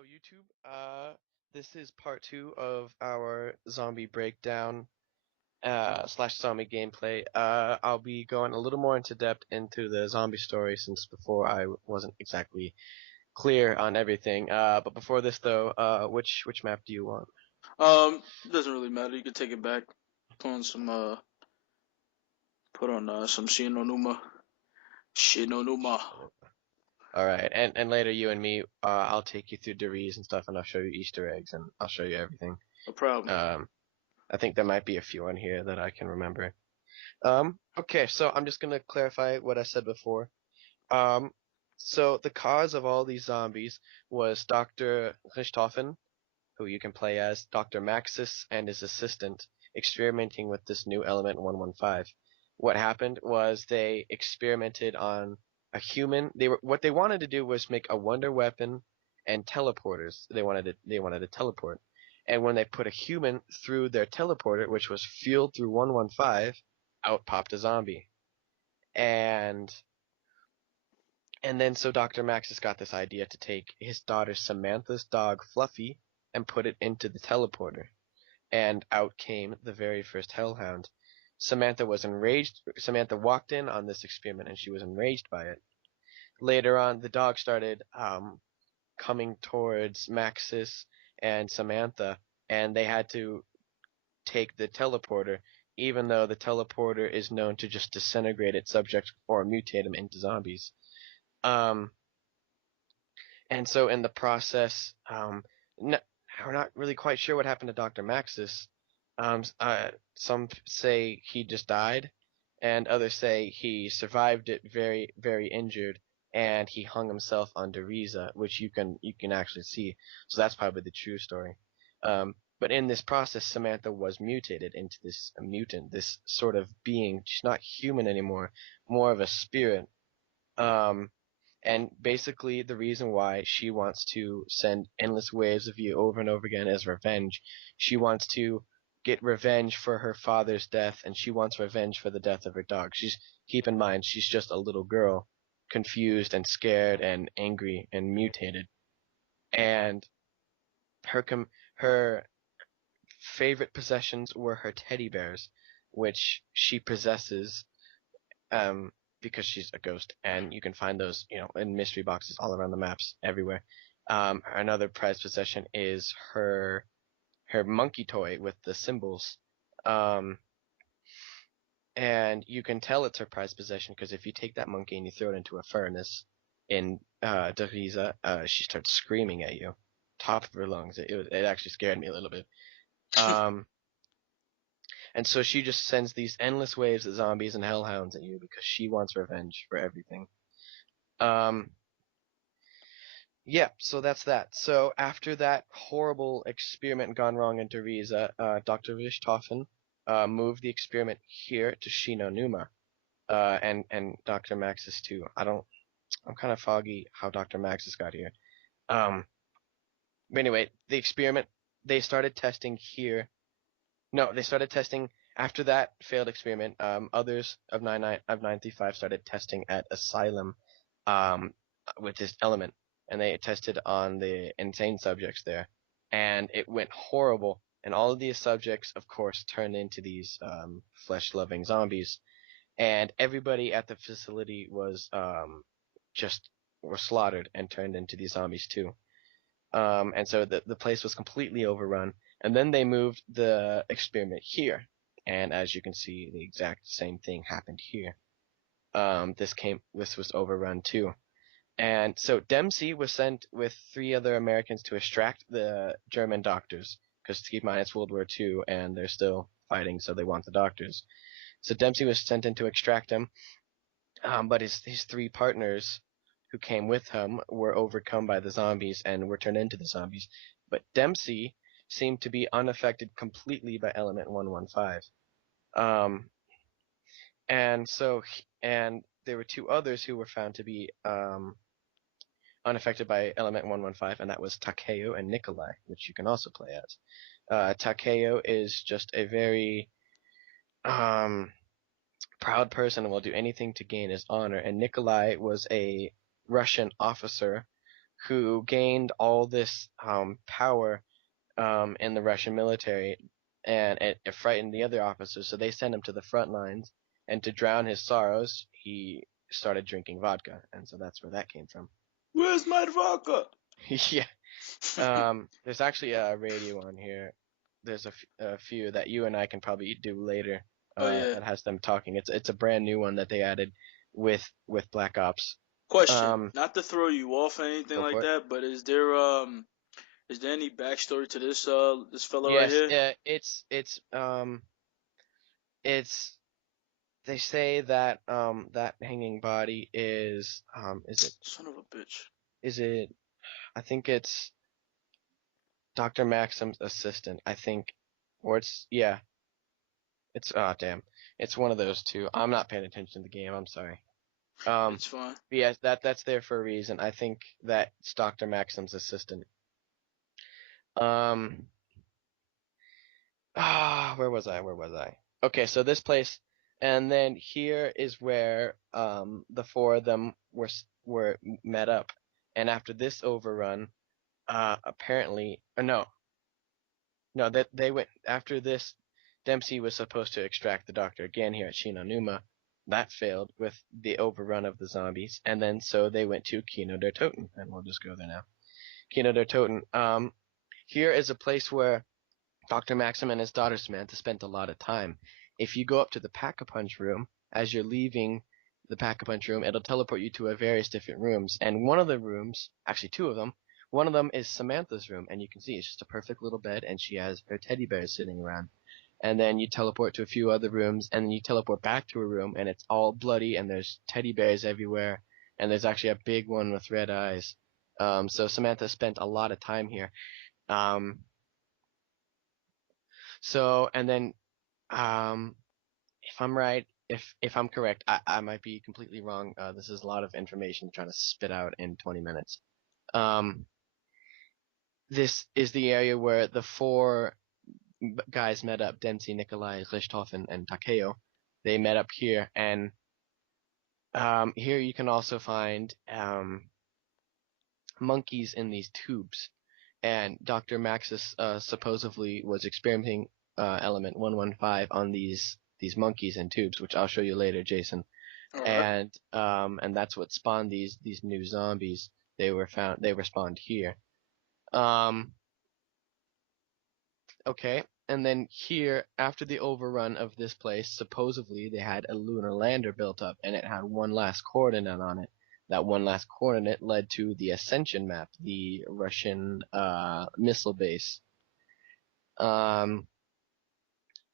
Hello, YouTube. This is part two of our zombie breakdown slash zombie gameplay. I'll be going a little more into depth into the zombie story since before I wasn't exactly clear on everything. But before this though, which map do you want? Doesn't really matter. You can take it back. Put on some some Shinonuma. All right, and later you and me, I'll take you through Deriz and stuff, and I'll show you Easter eggs, and I'll show you everything. No problem. Um, I think there might be a few on here that I can remember. Okay, so I'm just gonna clarify what I said before. Um, so the cause of all these zombies was Dr. Richthofen, who you can play as, Dr. Maxis and his assistant, experimenting with this new element 115. What happened was they experimented on a human. What they wanted to do was make a wonder weapon and teleporters. They wanted to teleport. And when they put a human through their teleporter, which was fueled through 115, out popped a zombie. And and then so Dr. Maxis got this idea to take his daughter Samantha's dog Fluffy and put it into the teleporter. And out came the very first hellhound. Samantha was enraged. Samantha walked in on this experiment and she was enraged by it. Later on, the dog started coming towards Maxis and Samantha, and they had to take the teleporter, even though the teleporter is known to just disintegrate its subjects or mutate them into zombies. Um, And so in the process, we're not really quite sure what happened to Dr. Maxis. Some say he just died, and others say he survived it very, very injured, and he hung himself on Riza, which you can actually see. So that's probably the true story. But in this process, Samantha was mutated into this mutant, this sort of being. She's not human anymore, more of a spirit. Um, and basically, the reason why she wants to send endless waves of you over and over again is revenge. She wants to get revenge for her father's death, and she wants revenge for the death of her dog. Keep in mind, she's just a little girl, confused and scared and angry and mutated. And her favorite possessions were her teddy bears, which she possesses um, because she's a ghost, and you can find those, in mystery boxes all around the maps everywhere. Another prized possession is her monkey toy with the symbols, um, and you can tell it's her prized possession because if you take that monkey and you throw it into a furnace in Deriza, she starts screaming at you, top of her lungs. It actually scared me a little bit. Um, and so she just sends these endless waves of zombies and hellhounds at you because she wants revenge for everything. Um, yeah, so that's that. So after that horrible experiment gone wrong in Dereza, Dr. Richthofen moved the experiment here to Shinonuma, and Dr. Maxis too. I'm kind of foggy how Dr. Maxis got here. Um, but anyway, the experiment, they started testing here. No, they started testing after that failed experiment. Others of 935 started testing at Asylum, um, with this element, and they tested on the insane subjects there, and it went horrible. And all of these subjects, of course, turned into these flesh-loving zombies, and everybody at the facility was just were slaughtered and turned into these zombies too. And so the place was completely overrun. And then they moved the experiment here. And as you can see, the exact same thing happened here. This was overrun too. And so Dempsey was sent with three other Americans to extract the German doctors. Because keep in mind, it's World War II and they're still fighting, so they want the doctors. So Dempsey was sent in to extract them. But his three partners who came with him were overcome by the zombies and were turned into the zombies. But Dempsey seemed to be unaffected completely by Element 115. Um, and there were two others who were found to be unaffected by Element 115, and that was Takeo and Nikolai, which you can also play as. Takeo is just a very um, proud person and will do anything to gain his honor, and Nikolai was a Russian officer who gained all this power in the Russian military, and it frightened the other officers, so they sent him to the front lines. And to drown his sorrows, he started drinking vodka, and so that's where that came from. Where's my vodka? Yeah. There's actually a radio on here. There's a few that you and I can probably do later. Oh yeah. That has them talking. It's a brand new one that they added with Black Ops. Question, Um, not to throw you off or anything Go like for it. that, but is there any backstory to this fella right Yes, here? it's they say that that hanging body is Son of a bitch. it I think it's Dr. Maxim's assistant. I think, or it's yeah, it's damn, it's one of those two. I'm not paying attention to the game. I'm sorry. It's fine. But yes, that's there for a reason. I think that it's Dr. Maxim's assistant. Um, where was I? Where was I? Okay, so this place, and then here is where the four of them were met up, and after this overrun, apparently, no, that they went after this. Dempsey was supposed to extract the doctor again here at Shinonuma. That failed with the overrun of the zombies, and then so they went to Kino der Toten, and we'll just go there now. Kino der Toten. Here is a place where Dr. Maxim and his daughter Samantha spent a lot of time. If you go up to the Pack-a-Punch room, as you're leaving the Pack-a-Punch room, it'll teleport you to various different rooms. And one of the rooms, actually two of them, one of them is Samantha's room, and you can see it's just a perfect little bed, and she has her teddy bears sitting around. And then you teleport to a few other rooms, and then you teleport back to a room, and it's all bloody, and there's teddy bears everywhere, and there's actually a big one with red eyes. So Samantha spent a lot of time here. Um, and then, if I'm right, if I'm correct, I might be completely wrong. This is a lot of information trying to spit out in 20 minutes. Um, this is the area where the four guys met up: Dempsey, Nikolai, Richthofen, and Takeo. They met up here, and here you can also find monkeys in these tubes. And Dr. Maxis supposedly was experimenting element 115 on these monkeys in tubes, which I'll show you later, Jason. All right. And that's what spawned these new zombies. They were spawned here. Okay, and then here, after the overrun of this place, supposedly they had a lunar lander built up, and it had one last coordinate on it. That one last coordinate led to the Ascension map, the Russian missile base.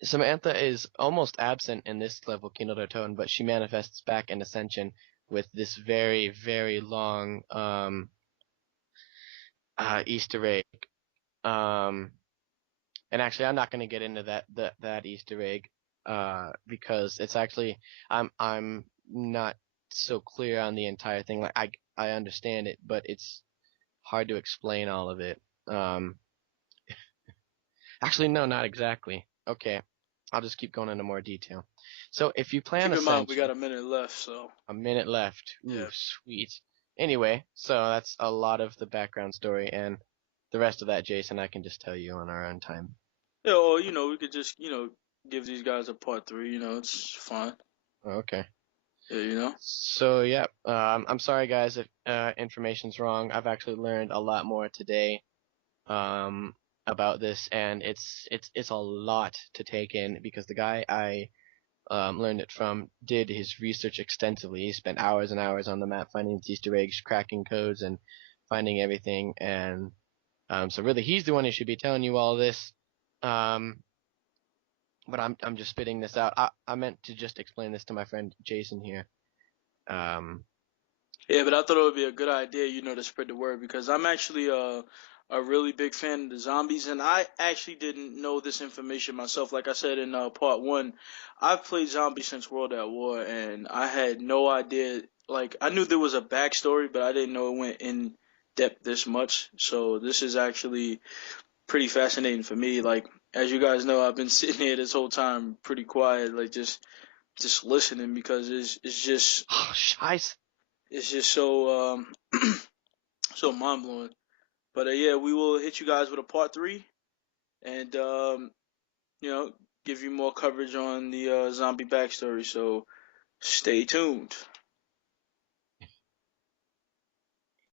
Samantha is almost absent in this level, Kino der Toten, but she manifests back in Ascension with this very, very long Easter egg. And actually, I'm not going to get into that Easter egg because it's actually I'm not so clear on the entire thing. Like I understand it, but it's hard to explain all of it. Actually, no, not exactly. Okay, I'll just keep going into more detail. So if you plan Keep in mind we got Ascension, a minute left, so a minute left. Ooh, yeah. sweet. Anyway, so that's a lot of the background story, and the rest of that, Jason, I can just tell you on our own time. Yeah, or we could just give these guys a part three. It's fine. Okay. Yeah. So yeah, I'm sorry guys if information's wrong. I've actually learned a lot more today um, about this, and it's a lot to take in because the guy I learned it from did his research extensively. He spent hours and hours on the map finding these Easter eggs, cracking codes, and finding everything. And so really, he's the one who should be telling you all this. Um, but I'm just spitting this out. I meant to just explain this to my friend Jason here. Um, Yeah, but I thought it would be a good idea, to spread the word because I'm actually a really big fan of the zombies, and I actually didn't know this information myself. Like I said in part one, I've played zombies since World at War, and I had no idea. Like I knew there was a backstory, but I didn't know it went in depth this much. So this is actually pretty fascinating for me. Like as you guys know, I've been sitting here this whole time pretty quiet, like just listening because it's just oh, scheiße. it's just so So mind blowing. But yeah, we will hit you guys with a part three, and you know, give you more coverage on the zombie backstory. So stay tuned.